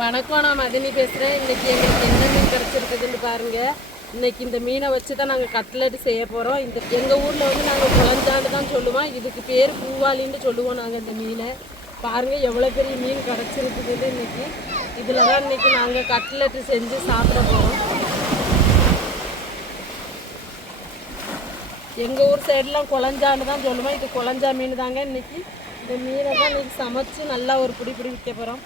வணக்கம் நான் மதினி பேசுகிறேன் இன்றைக்கி எங்களுக்கு என்ன மீன் கிடச்சிருக்குதுன்னு பாருங்கள் இன்னைக்கு இந்த மீனை வச்சு தான் நாங்கள் கட்லெட் செய்ய போகிறோம் இந்த எங்கள் ஊரில் வந்து நாங்கள் குழந்தாண்டு தான் சொல்லுவோம். இதுக்கு பேர் பூவாலின்னு சொல்லுவோம் நாங்கள் இந்த மீனை. பாருங்கள் எவ்வளோ பெரிய மீன் கிடச்சிருக்குதுன்னு இன்னைக்கு. இதில் தான் இன்றைக்கி நாங்கள் கட்லெட்டு செஞ்சு சாப்பிட போகிறோம் எங்கள் ஊர் சைடெலாம் குழஞ்சான்னு தான் சொல்லுவோம். இது குழஞ்சா மீன் தாங்க இன்னைக்கு. இந்த மீனை தான் இன்றைக்கி சமைச்சு நல்லா ஒரு பிடி பிடி விற்க போகிறோம்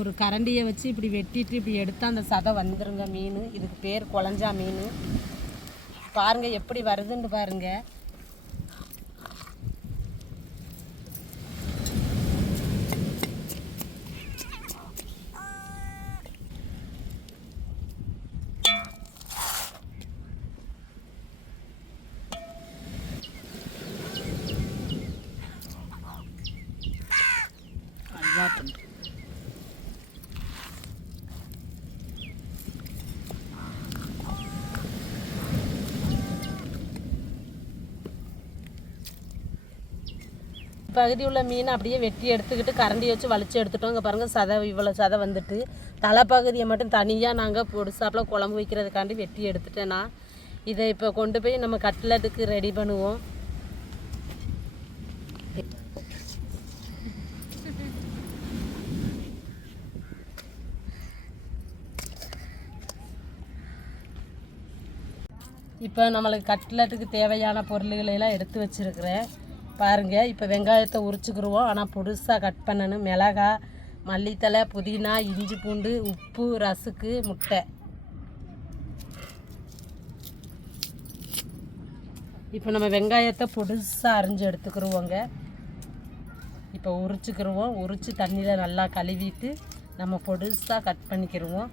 ஒரு கரண்டியை வச்சு இப்படி வெட்டிட்டு இப்படி எடுத்து அந்த சதை வந்துருங்க மீன். இதுக்கு பேர் குழஞ்சா மீன். பாருங்க எப்படி வருதுன்னு பாருங்க. அல்வாட்டம் பகுதி உள்ள மீனை அப்படியே வெட்டி எடுத்துக்கிட்டு கரண்டி வச்சு வலிச்சு எடுத்துட்டோம். இங்கே பாருங்கள் சதை இவ்வளோ சதை வந்துட்டு. தலைப்பகுதியை மட்டும் தனியாக நாங்கள் பொடுசாப்பில் குழம்பு வைக்கிறதுக்காண்டி வெட்டி எடுத்துட்டேன்னா இதை இப்போ கொண்டு போய் நம்ம கட்லெட்டுக்கு ரெடி பண்ணுவோம். இப்போ நம்மளுக்கு கட்லெட்டுக்கு தேவையான பொருள்களை எல்லாம் எடுத்து வச்சுருக்கிறேன். பாருங்கள் இப்போ வெங்காயத்தை உரிச்சுக்கிடுவோம் ஆனால் புதுசாக கட் பண்ணணும். மிளகா மல்லித்தலை புதினா இஞ்சி பூண்டு உப்பு ரசுக்கு முட்டை. இப்போ நம்ம வெங்காயத்தை பொடுசாக அரிஞ்சு எடுத்துக்கிடுவோங்க இப்போ உரிச்சுக்கிடுவோம் உரித்து தண்ணியில் நல்லா கழுவிட்டு நம்ம பொடுசாக கட் பண்ணிக்கிடுவோம்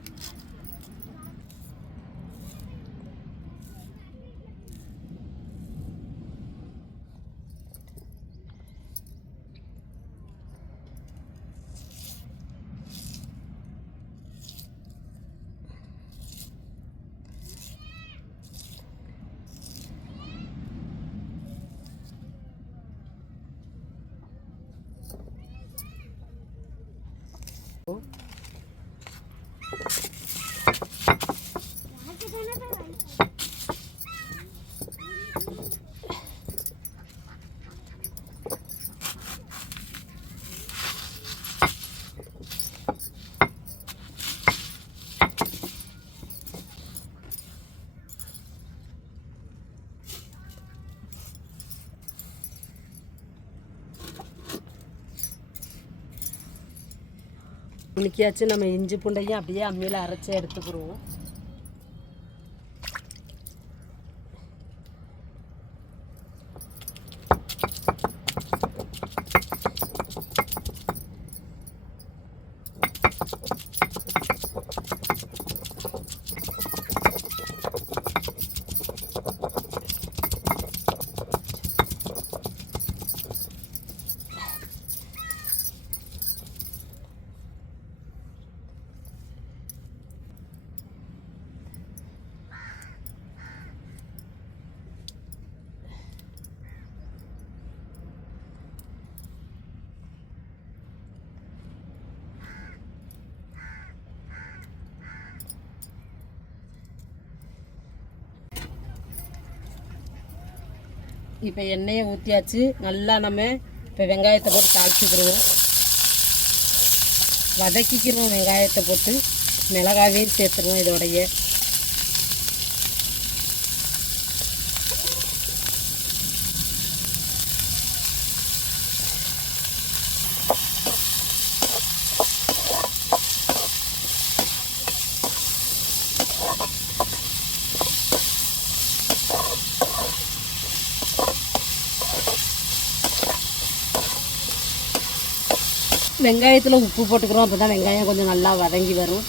México உனிக்கியாச்சு நம்ம இஞ்சி பூண்டையும் அப்படியே அம்மியில் அரைச்சி எடுத்துக்கிடுவோம் இப்போ எண்ணெயை ஊற்றியாச்சு நல்லா நம்ம இப்போ வெங்காயத்தை போட்டு தாளிச்சுக்கிடுவோம் வதக்கிக்கிறோம் வெங்காயத்தை போட்டு. மிளகாவே சேர்த்துருவோம் இதோடைய. வெங்காயத்தில் உப்பு போட்டுக்கிறோம் அப்போ தான் வெங்காயம் கொஞ்சம் நல்லா வதங்கி வரும்.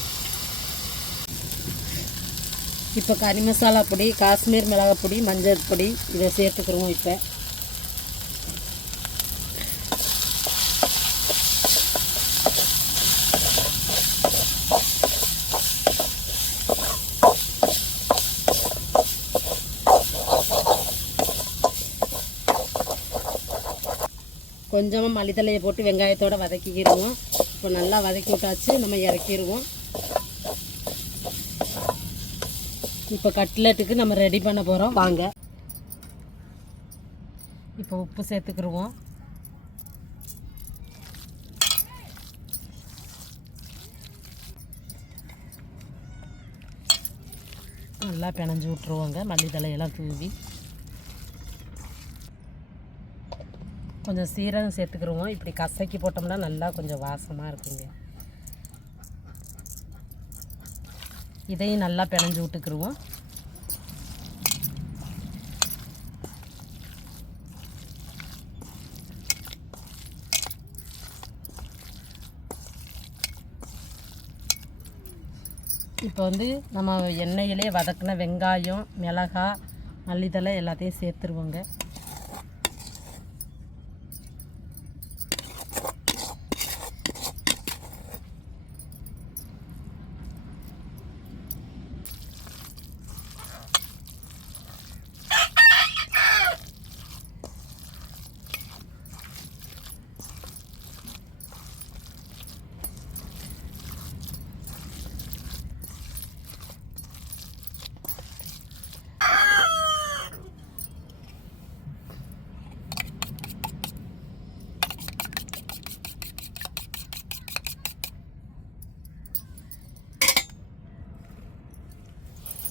இப்போ கறி மசாலா பொடி காஷ்மீர் மிளகாய் பொடி மஞ்சள் பொடி இதை சேர்த்துக்கிறோம் இப்போ. கொஞ்சமாக மல்லித்தலையை போட்டு வெங்காயத்தோடு வதக்கிக்கிடுவோம். இப்போ நல்லா வதக்கி விட்டாச்சு நம்ம இறக்கிடுவோம். இப்போ கட்லெட்டுக்கு நம்ம ரெடி பண்ண போகிறோம் வாங்க. இப்போ உப்பு சேர்த்துக்கிடுவோம். நல்லா பிணைஞ்சு விட்ருவோங்க மல்லித்தலையெல்லாம் தூவி. கொஞ்சம் சீரகம் சேர்த்துக்கிருவோம். இப்படி கசக்கி போட்டோம்னா நல்லா கொஞ்சம் வாசமாக இருக்குங்க. இதையும் நல்லா பிணைஞ்சு விட்டுக்கிருவோம். இப்போ வந்து நம்ம எண்ணெயிலே வதக்கின வெங்காயம் மிளகாய் மல்லித்தலை எல்லாத்தையும் சேர்த்துருவோங்க.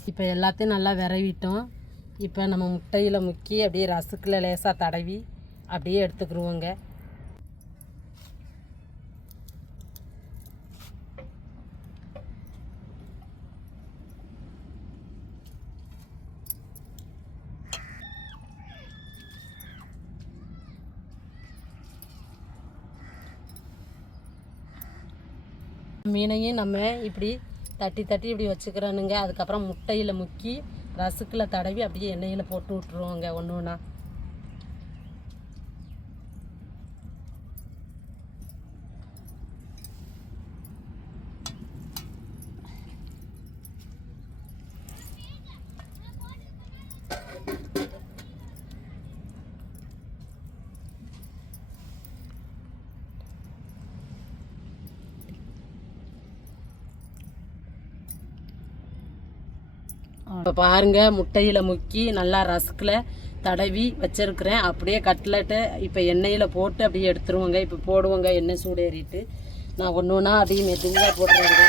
இப்போ எல்லாத்தையும் நல்லா விரவிட்டோம். இப்போ நம்ம முட்டையில் முக்கி அப்படியே ரசுக்கில் லேசாக தடவி அப்படியே எடுத்துக்கிருவோங்க. மீனையும் நம்ம இப்படி தட்டி தட்டி இப்படி வச்சுக்கிறோனுங்க. அதுக்கப்புறம் முட்டையில் முக்கி ரசுக்கில் தடவி அப்படியே எண்ணெயில் போட்டு விட்ருவோங்க ஒன்று ஒன்றா இப்போ பாருங்கள் முட்டையில் முக்கி நல்லா ரஸ்கில் தடவி வச்சுருக்குறேன். அப்படியே கட்லெட்டை இப்போ எண்ணெயில் போட்டு அப்படியே எடுத்துருவோங்க. இப்போ போடுவோங்க எண்ணெய் சூடேறிட்டு. நான் ஒன்று ஒன்றா அப்படியே மெதுவாக போட்டுருவேங்க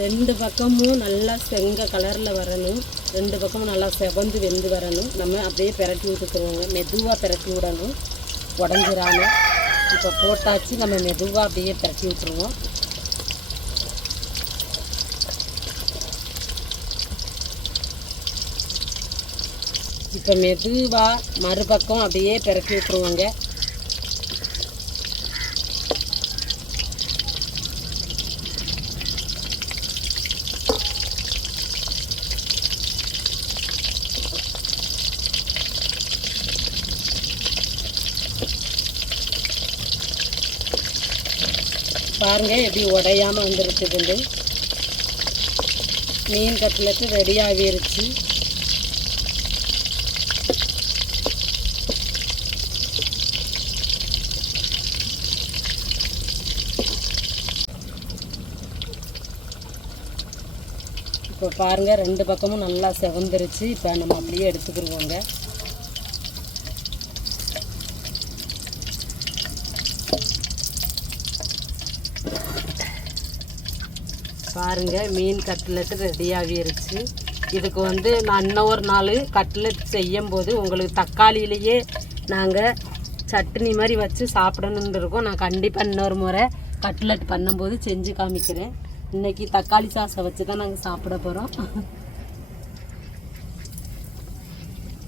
ரெண்டு பக்கமும் நல்லா செங்க கலரில் வரணும். ரெண்டு பக்கமும் நல்லா செவந்து வெந்து வரணும். நம்ம அப்படியே பிரட்டி விட்டுக்குருவோங்க மெதுவாக பிரட்டி விடணும். உடஞ்சிடாம இப்போ போட்டாச்சு. நம்ம மெதுவாக அப்படியே பிரட்டி விட்டுருவோம். இப்போ மெதுவாக மறுபக்கம் அப்படியே பிரட்டி விட்டுருவோங்க. பாருங்க எப்படி உடையாம வந்துருக்குதுண்டு மீன் கட்லெட்டு ரெடி ஆகிருச்சு. இப்போ பாருங்கள் ரெண்டு பக்கமும் நல்லா செவந்துருச்சு. இப்போ நம்ம அப்படியே எடுத்துக்கிடுவோங்க. பாருங்கள் மீன் கட்லெட்டு ரெடி ஆகிருச்சு. இதுக்கு வந்து நான் இன்னொரு நாள் கட்லெட் செய்யும் போது உங்களுக்கு தக்காளியிலேயே நாங்கள் சட்னி மாதிரி வச்சு சாப்பிடணுன்னு இருக்கோம். நான் கண்டிப்பாக இன்னொரு முறை கட்லெட் பண்ணும்போது செஞ்சு காமிக்கிறேன். இன்றைக்கி தக்காளி சாஸை வச்சு தான் நாங்கள் சாப்பிட போகிறோம்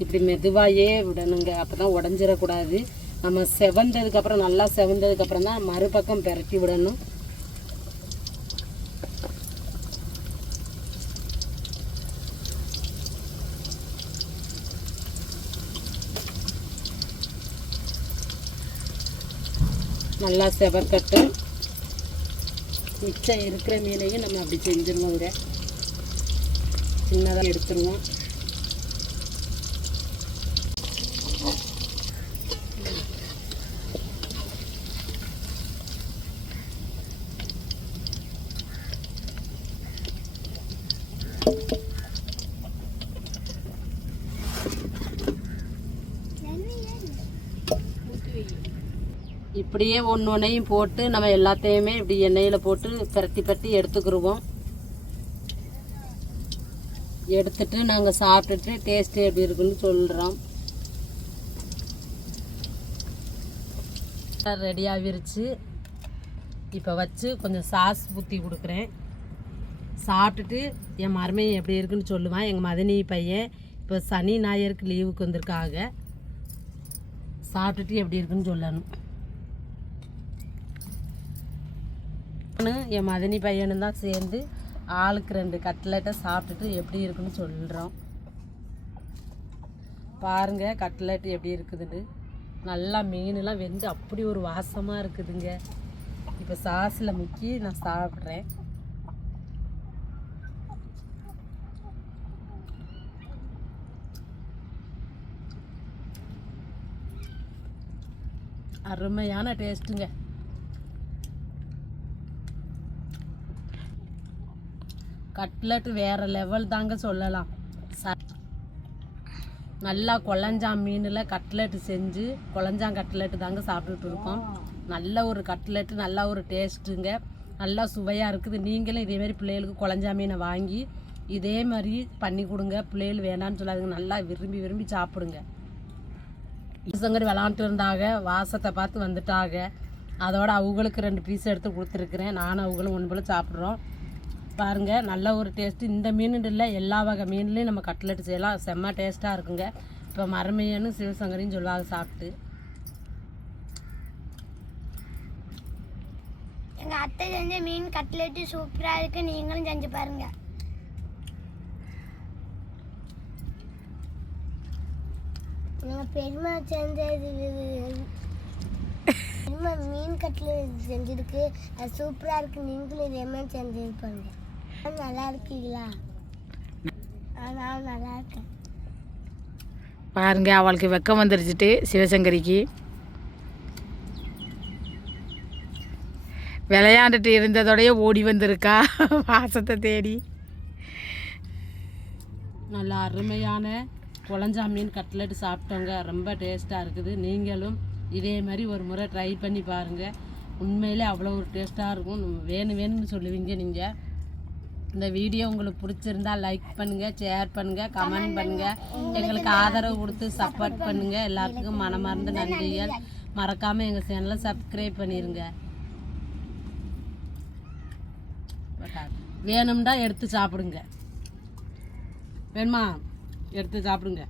இப்படி மெதுவாயே விடணுங்க. அப்போ தான் உடஞ்சிடக்கூடாது. நம்ம செவந்ததுக்கப்புறம் நல்லா செவந்ததுக்கப்புறம் தான் மறுபக்கம் பெரட்டி விடணும். நல்லா செவக்கட்டும் மிச்சம் இருக்கிற மீனையும் நம்ம அப்படி செஞ்சிருவோங்க. சின்னதாக எடுத்துருவோம். அப்படியே ஒன்று ஒன்றையும் போட்டு நம்ம எல்லாத்தையுமே இப்படி எண்ணெயில் போட்டு பிரட்டி பரட்டி எடுத்துக்கிருவோம். எடுத்துட்டு நாங்கள் சாப்பிட்டுட்டு டேஸ்ட்டு எப்படி இருக்குன்னு சொல்கிறோம் ரெடி ஆகிருச்சு. இப்போ வச்சு கொஞ்சம் சாஸ் ஊற்றி கொடுக்குறேன். சாப்பிட்டுட்டு என் மருமையை எப்படி இருக்குன்னு சொல்லுவான். எங்கள் மதனி பையன் இப்போ சனி ஞாயிறுக்கு லீவுக்கு வந்திருக்காங்க. சாப்பிட்டுட்டு எப்படி இருக்குன்னு சொல்லணும். நானும் என் மதனி பையனும் தான் சேர்ந்து ஆளுக்கு ரெண்டு கட்லெட்டை சாப்பிட்டுட்டு எப்படி இருக்குன்னு சொல்கிறோம் பாருங்க கட்லெட் எப்படி இருக்குதுன்னு. நல்லா மீனெலாம் வெந்து அப்படி ஒரு வாசமாக இருக்குதுங்க. இப்போ சாஸில் முக்கி நான் சாப்பிட்றேன். அருமையான டேஸ்ட்டுங்க கட்லெட் வேறு லெவல் தாங்க சொல்லலாம். ச நல்லா குழஞ்சா மீனில் கட்லெட்டு செஞ்சு குழஞ்சா கட்லெட்டு தாங்க சாப்பிட்டுட்டு இருக்கோம். நல்ல ஒரு கட்லெட்டு நல்ல ஒரு டேஸ்ட்டுங்க நல்லா சுவையாக இருக்குது. நீங்களும் இதேமாரி பிள்ளைகளுக்கு குழஞ்சா மீனை வாங்கி இதே மாதிரி பண்ணி கொடுங்க. பிள்ளைகள் வேணான்னு சொல்லாதுங்க. நல்லா விரும்பி விரும்பி சாப்பிடுங்க. பசங்கர் விளாண்டுட்டு இருந்தாங்க வாசத்தை பார்த்து வந்துட்டாங்க அதோட அவங்களுக்கு ரெண்டு பீஸ் எடுத்து கொடுத்துருக்குறேன். நானும் அவங்களும் ஒன்று போல் சாப்பிட்றோம். பாருங்கள் நல்ல ஒரு டேஸ்ட்டு இந்த மீன் இல்லை எல்லா வகை மீன்லேயும் நம்ம கட்லெட் செய்யலாம். செம்ம டேஸ்ட்டாக இருக்குங்க. இப்போ மரமையன்னு சிவசங்கரின்னு சொல்லுவாங்க சாப்பிட்டு. எங்கள் அத்தை செஞ்ச மீன் கட்லெட்டு சூப்பராக இருக்கு. நீங்களும் செஞ்சு பாருங்கள் எங்கள் பெரியம்மா செஞ்சது பெருமா மீன் கட்லெட் செஞ்சிருக்கு. அது சூப்பராக இருக்குது நீங்களும் இதே மாதிரி செஞ்சு நல்லா இருக்கீங்களா நான் நல்லா இருக்கேன் பாருங்க அவளுக்கு வெக்கம் வந்துருச்சுட்டு சிவசங்கரிக்கு. விளையாண்டுட்டு இருந்ததோடய ஓடி வந்திருக்கா வாசத்தை தேடி. நல்ல அருமையான குழஞ்சா மீன் கட்லெட் சாப்பிட்டோங்க. ரொம்ப டேஸ்ட்டாக இருக்குது. நீங்களும் இதே மாதிரி ஒரு முறை ட்ரை பண்ணி பாருங்கள் உண்மையிலே அவ்வளோ ஒரு டேஸ்ட்டாக இருக்கும். வேணும் வேணும்னு சொல்லுவீங்க நீங்கள் இந்த வீடியோ உங்களுக்கு பிடிச்சிருந்தா லைக் பண்ணுங்கள் ஷேர் பண்ணுங்கள் கமெண்ட் பண்ணுங்கள் எங்களுக்கு ஆதரவு கொடுத்து சப்போர்ட் பண்ணுங்கள் எல்லாத்துக்கும் மனமார்ந்த நன்றிகள். மறக்காமல் எங்கள் சேனலை சப்ஸ்கிரைப் பண்ணிடுங்க வேணும்டா எடுத்து சாப்பிடுங்க. வேணுமா? எடுத்து சாப்பிடுங்க.